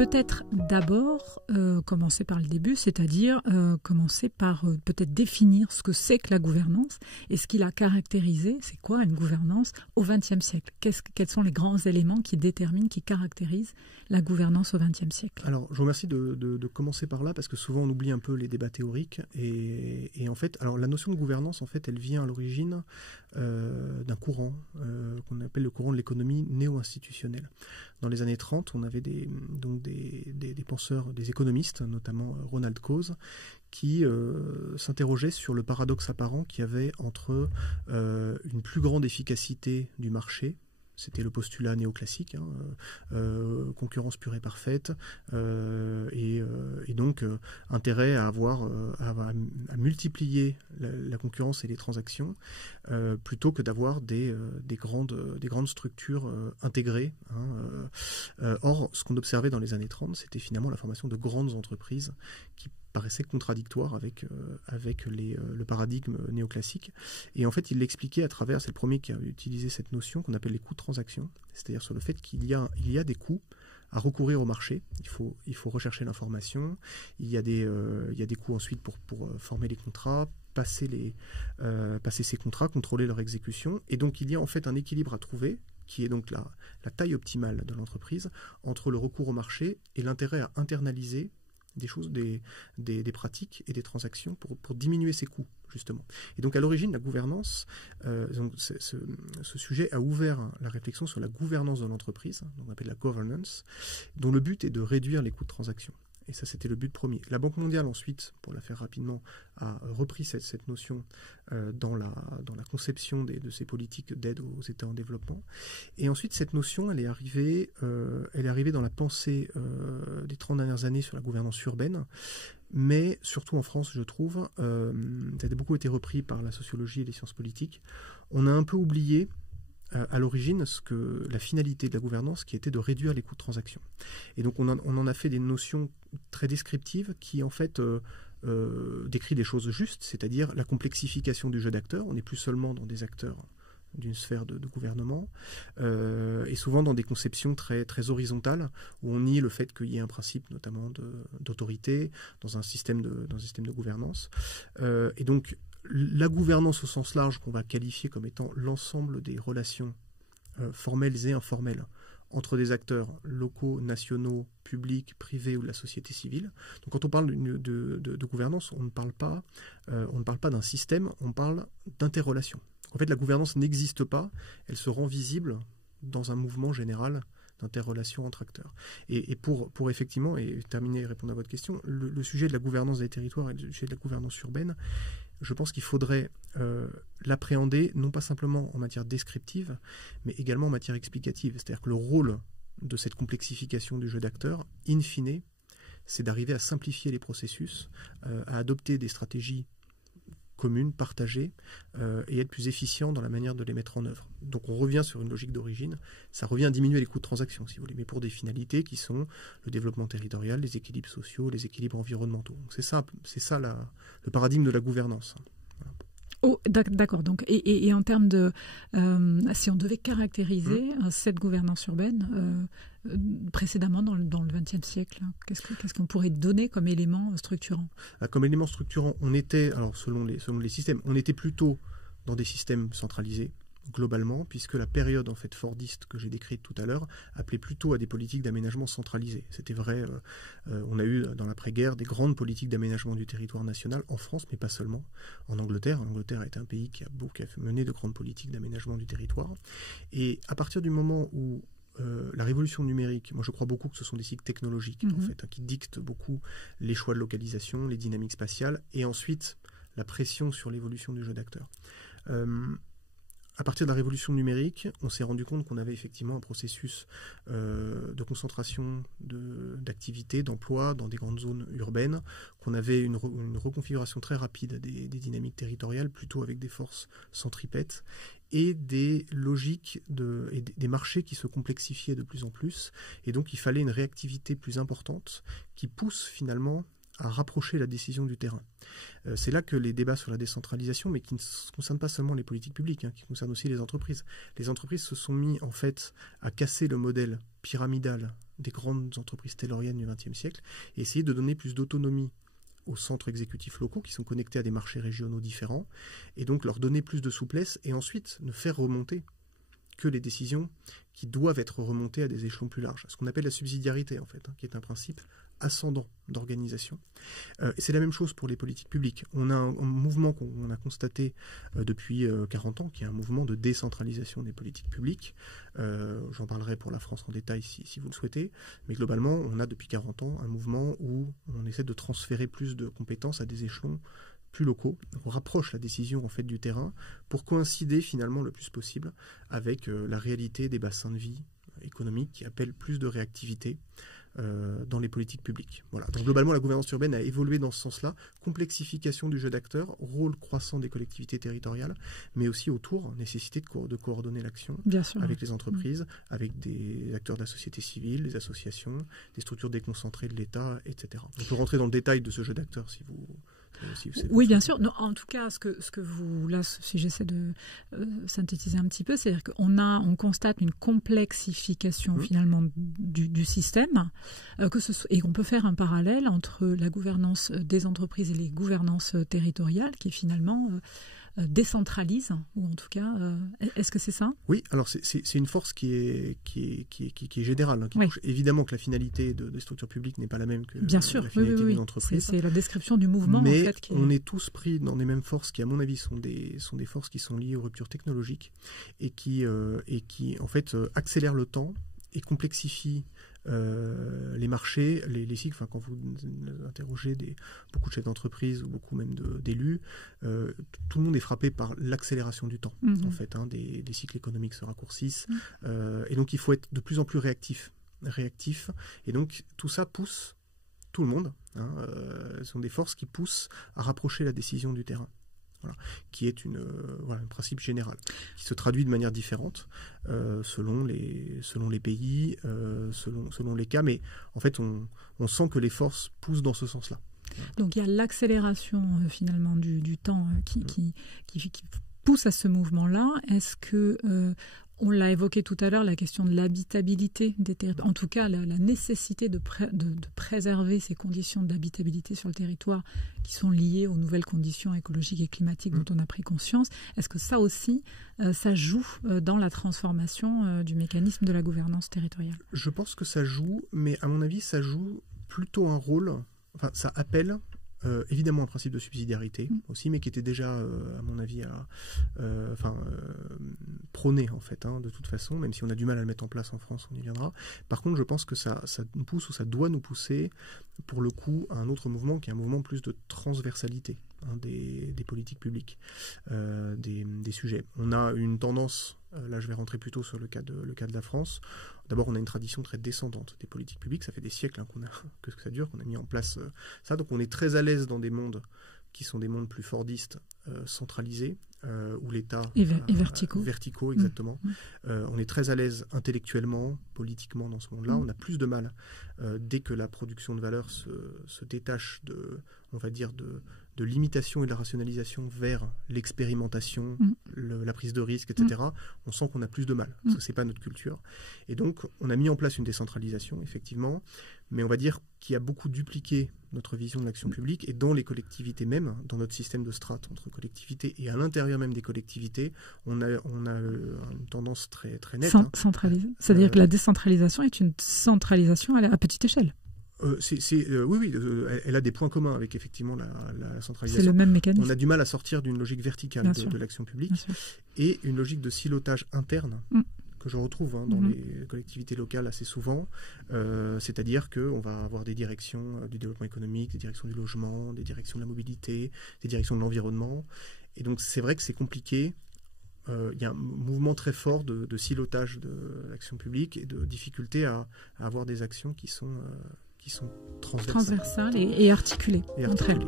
Peut-être d'abord commencer par le début, c'est-à-dire commencer par peut-être définir ce que c'est que la gouvernance et ce qui l'a caractérisé, c'est quoi une gouvernance au XXe siècle. Quels sont les grands éléments qui déterminent, qui caractérisent la gouvernance au XXe siècle? Alors, je vous remercie de commencer par là parce que souvent on oublie un peu les débats théoriques et en fait, alors la notion de gouvernance, en fait, elle vient à l'origine d'un courant qu'on appelle le courant de l'économie néo-institutionnelle. Dans les années 30, on avait des penseurs, des économistes, notamment Ronald Coase, qui s'interrogeaient sur le paradoxe apparent qu'il y avait entre une plus grande efficacité du marché. C'était le postulat néoclassique, concurrence pure et parfaite, et donc intérêt à à multiplier la concurrence et les transactions, plutôt que d'avoir des grandes structures intégrées. Or, ce qu'on observait dans les années 30, c'était finalement la formation de grandes entreprises qui paraissait contradictoire avec le paradigme néoclassique. Et en fait, il l'expliquait à travers, c'est le premier qui a utilisé cette notion qu'on appelle les coûts de transaction, c'est-à-dire sur le fait qu'il y a des coûts à recourir au marché. Il faut rechercher l'information. Il y a des coûts ensuite pour former les contrats, passer ces contrats, contrôler leur exécution. Et donc, il y a en fait un équilibre à trouver qui est donc la taille optimale de l'entreprise entre le recours au marché et l'intérêt à internaliser des choses, des pratiques et des transactions pour diminuer ces coûts, justement. Et donc, à l'origine, la gouvernance, ce sujet a ouvert la réflexion sur la gouvernance de l'entreprise, on appelle la governance, dont le but est de réduire les coûts de transaction. Et ça, c'était le but premier. La Banque mondiale, ensuite, pour la faire rapidement, a repris cette notion dans la conception de ces politiques d'aide aux États en développement. Et ensuite, cette notion, elle est arrivée dans la pensée des 30 dernières années sur la gouvernance urbaine, mais surtout en France, je trouve, ça a beaucoup été repris par la sociologie et les sciences politiques. On a un peu oublié à l'origine la finalité de la gouvernance qui était de réduire les coûts de transaction. Et donc on en a fait des notions très descriptives qui en fait décrit des choses justes, c'est-à-dire la complexification du jeu d'acteurs. On n'est plus seulement dans des acteurs d'une sphère de gouvernement, et souvent dans des conceptions très, très horizontales, où on nie le fait qu'il y ait un principe notamment d'autorité dans un système de gouvernance. Et donc la gouvernance au sens large qu'on va qualifier comme étant l'ensemble des relations formelles et informelles entre des acteurs locaux, nationaux, publics, privés ou de la société civile. Donc quand on parle de gouvernance, on ne parle pas d'un système, on parle d'interrelation. En fait, la gouvernance n'existe pas, elle se rend visible dans un mouvement général d'interrelation entre acteurs. Et pour effectivement, et terminer et répondre à votre question, le sujet de la gouvernance des territoires et le sujet de la gouvernance urbaine, je pense qu'il faudrait l'appréhender non pas simplement en matière descriptive, mais également en matière explicative. C'est-à-dire que le rôle de cette complexification du jeu d'acteurs, in fine, c'est d'arriver à simplifier les processus, à adopter des stratégies communes, partagées, et être plus efficient dans la manière de les mettre en œuvre. Donc on revient sur une logique d'origine, ça revient à diminuer les coûts de transaction, si vous voulez, mais pour des finalités qui sont le développement territorial, les équilibres sociaux, les équilibres environnementaux. Donc c'est ça le paradigme de la gouvernance. Voilà. Oh, d'accord. Donc, et en termes de, si on devait caractériser cette gouvernance urbaine précédemment dans le XXe siècle, qu'est-ce qu'on pourrait donner comme élément structurant? Comme élément structurant, on était, alors selon les systèmes, on était plutôt dans des systèmes centralisés, globalement, puisque la période en fait fordiste que j'ai décrite tout à l'heure appelait plutôt à des politiques d'aménagement centralisées. C'était vrai, on a eu dans l'après-guerre des grandes politiques d'aménagement du territoire national en France, mais pas seulement. En Angleterre, l'Angleterre est un pays qui a mené de grandes politiques d'aménagement du territoire. Et à partir du moment où la révolution numérique, moi je crois beaucoup que ce sont des cycles technologiques en fait, qui dictent beaucoup les choix de localisation, les dynamiques spatiales, et ensuite la pression sur l'évolution du jeu d'acteurs. À partir de la révolution numérique, on s'est rendu compte qu'on avait effectivement un processus de concentration d'activités, d'emplois dans des grandes zones urbaines, qu'on avait une reconfiguration très rapide des dynamiques territoriales, plutôt avec des forces centripètes, et des logiques et des marchés qui se complexifiaient de plus en plus. Et donc il fallait une réactivité plus importante qui pousse finalement à rapprocher la décision du terrain. C'est là que les débats sur la décentralisation, mais qui ne concernent pas seulement les politiques publiques, qui concernent aussi les entreprises. Les entreprises se sont mis en fait à casser le modèle pyramidal des grandes entreprises tayloriennes du XXe siècle et essayer de donner plus d'autonomie aux centres exécutifs locaux qui sont connectés à des marchés régionaux différents et donc leur donner plus de souplesse et ensuite ne faire remonter que les décisions qui doivent être remontées à des échelons plus larges. Ce qu'on appelle la subsidiarité en fait, qui est un principe ascendant d'organisation. Et c'est la même chose pour les politiques publiques. On a un mouvement qu'on a constaté depuis 40 ans, qui est un mouvement de décentralisation des politiques publiques. J'en parlerai pour la France en détail si vous le souhaitez. Mais globalement, on a depuis 40 ans un mouvement où on essaie de transférer plus de compétences à des échelons plus locaux. On rapproche la décision en fait du terrain pour coïncider finalement le plus possible avec la réalité des bassins de vie économiques qui appellent plus de réactivité dans les politiques publiques. Voilà. Donc globalement, la gouvernance urbaine a évolué dans ce sens-là, complexification du jeu d'acteurs, rôle croissant des collectivités territoriales, mais aussi autour, nécessité de coordonner l'action avec les entreprises, avec des acteurs de la société civile, des associations, des structures déconcentrées de l'État, etc. On peut rentrer dans le détail de ce jeu d'acteurs si vous... Oui, bien sûr. Non, en tout cas, ce que vous, là, si j'essaie de synthétiser un petit peu, c'est-à-dire qu'on constate une complexification finalement du système, et qu'on peut faire un parallèle entre la gouvernance des entreprises et les gouvernances territoriales, qui finalement décentralisent, ou en tout cas, est-ce que c'est ça? Oui, alors c'est une force qui est générale, qui touche évidemment que la finalité des structures publiques n'est pas la même que la finalité d'une entreprise. C'est la description du mouvement. Mais en fait, on est tous pris dans les mêmes forces qui, à mon avis, sont des forces qui sont liées aux ruptures technologiques et qui en fait, accélèrent le temps et complexifient les marchés, les cycles. Enfin, quand vous interrogez beaucoup de chefs d'entreprise ou beaucoup même d'élus, tout le monde est frappé par l'accélération du temps. En fait, des cycles économiques se raccourcissent et donc il faut être de plus en plus réactif. Et donc tout ça pousse tout le monde. Ce sont des forces qui poussent à rapprocher la décision du terrain. Voilà, qui est un principe général, qui se traduit de manière différente selon les pays, selon les cas, mais en fait on sent que les forces poussent dans ce sens-là. Donc il y a l'accélération finalement du temps qui pousse à ce mouvement-là. Est-ce que on l'a évoqué tout à l'heure, la question de l'habitabilité des territoires, en tout cas la nécessité de préserver ces conditions d'habitabilité sur le territoire qui sont liées aux nouvelles conditions écologiques et climatiques dont on a pris conscience. Est-ce que ça aussi, ça joue dans la transformation du mécanisme de la gouvernance territoriale? Je pense que ça joue, mais à mon avis, ça joue plutôt un rôle, enfin ça appelle... évidemment un principe de subsidiarité aussi, mais qui était déjà, à mon avis, prôné en fait, de toute façon, même si on a du mal à le mettre en place en France, on y viendra. Par contre, je pense que ça nous pousse, ou ça doit nous pousser, pour le coup, à un autre mouvement qui est un mouvement plus de transversalité des politiques publiques, des sujets. On a une tendance, là je vais rentrer plutôt sur le cas de la France. D'abord, on a une tradition très descendante des politiques publiques. Ça fait des siècles que ça dure, qu'on a mis en place ça. Donc on est très à l'aise dans des mondes qui sont des mondes plus fordistes, centralisés, où l'État... Et verticaux. Verticaux, exactement. On est très à l'aise intellectuellement, politiquement dans ce monde-là. On a plus de mal, dès que la production de valeur se détache on va dire, de l'imitation et de la rationalisation vers l'expérimentation, la prise de risque, etc., on sent qu'on a plus de mal, parce que ce n'est pas notre culture. Et donc, on a mis en place une décentralisation, effectivement, mais on va dire qui a beaucoup dupliqué notre vision de l'action publique, et dans les collectivités même, dans notre système de strates entre collectivités, et à l'intérieur même des collectivités, on a une tendance très, très nette. Centralisée. C'est-à-dire que la décentralisation est une centralisation à petite échelle. Oui, elle a des points communs avec effectivement la centralisation. C'est le même mécanisme. On a du mal à sortir d'une logique verticale de l'action publique et une logique de silotage interne que je retrouve dans les collectivités locales assez souvent. C'est-à-dire qu'on va avoir des directions du développement économique, des directions du logement, des directions de la mobilité, des directions de l'environnement. Et donc c'est vrai que c'est compliqué. Il y a un mouvement très fort de silotage de l'action publique et de difficulté à avoir des actions qui sont transversales et articulées entre elles.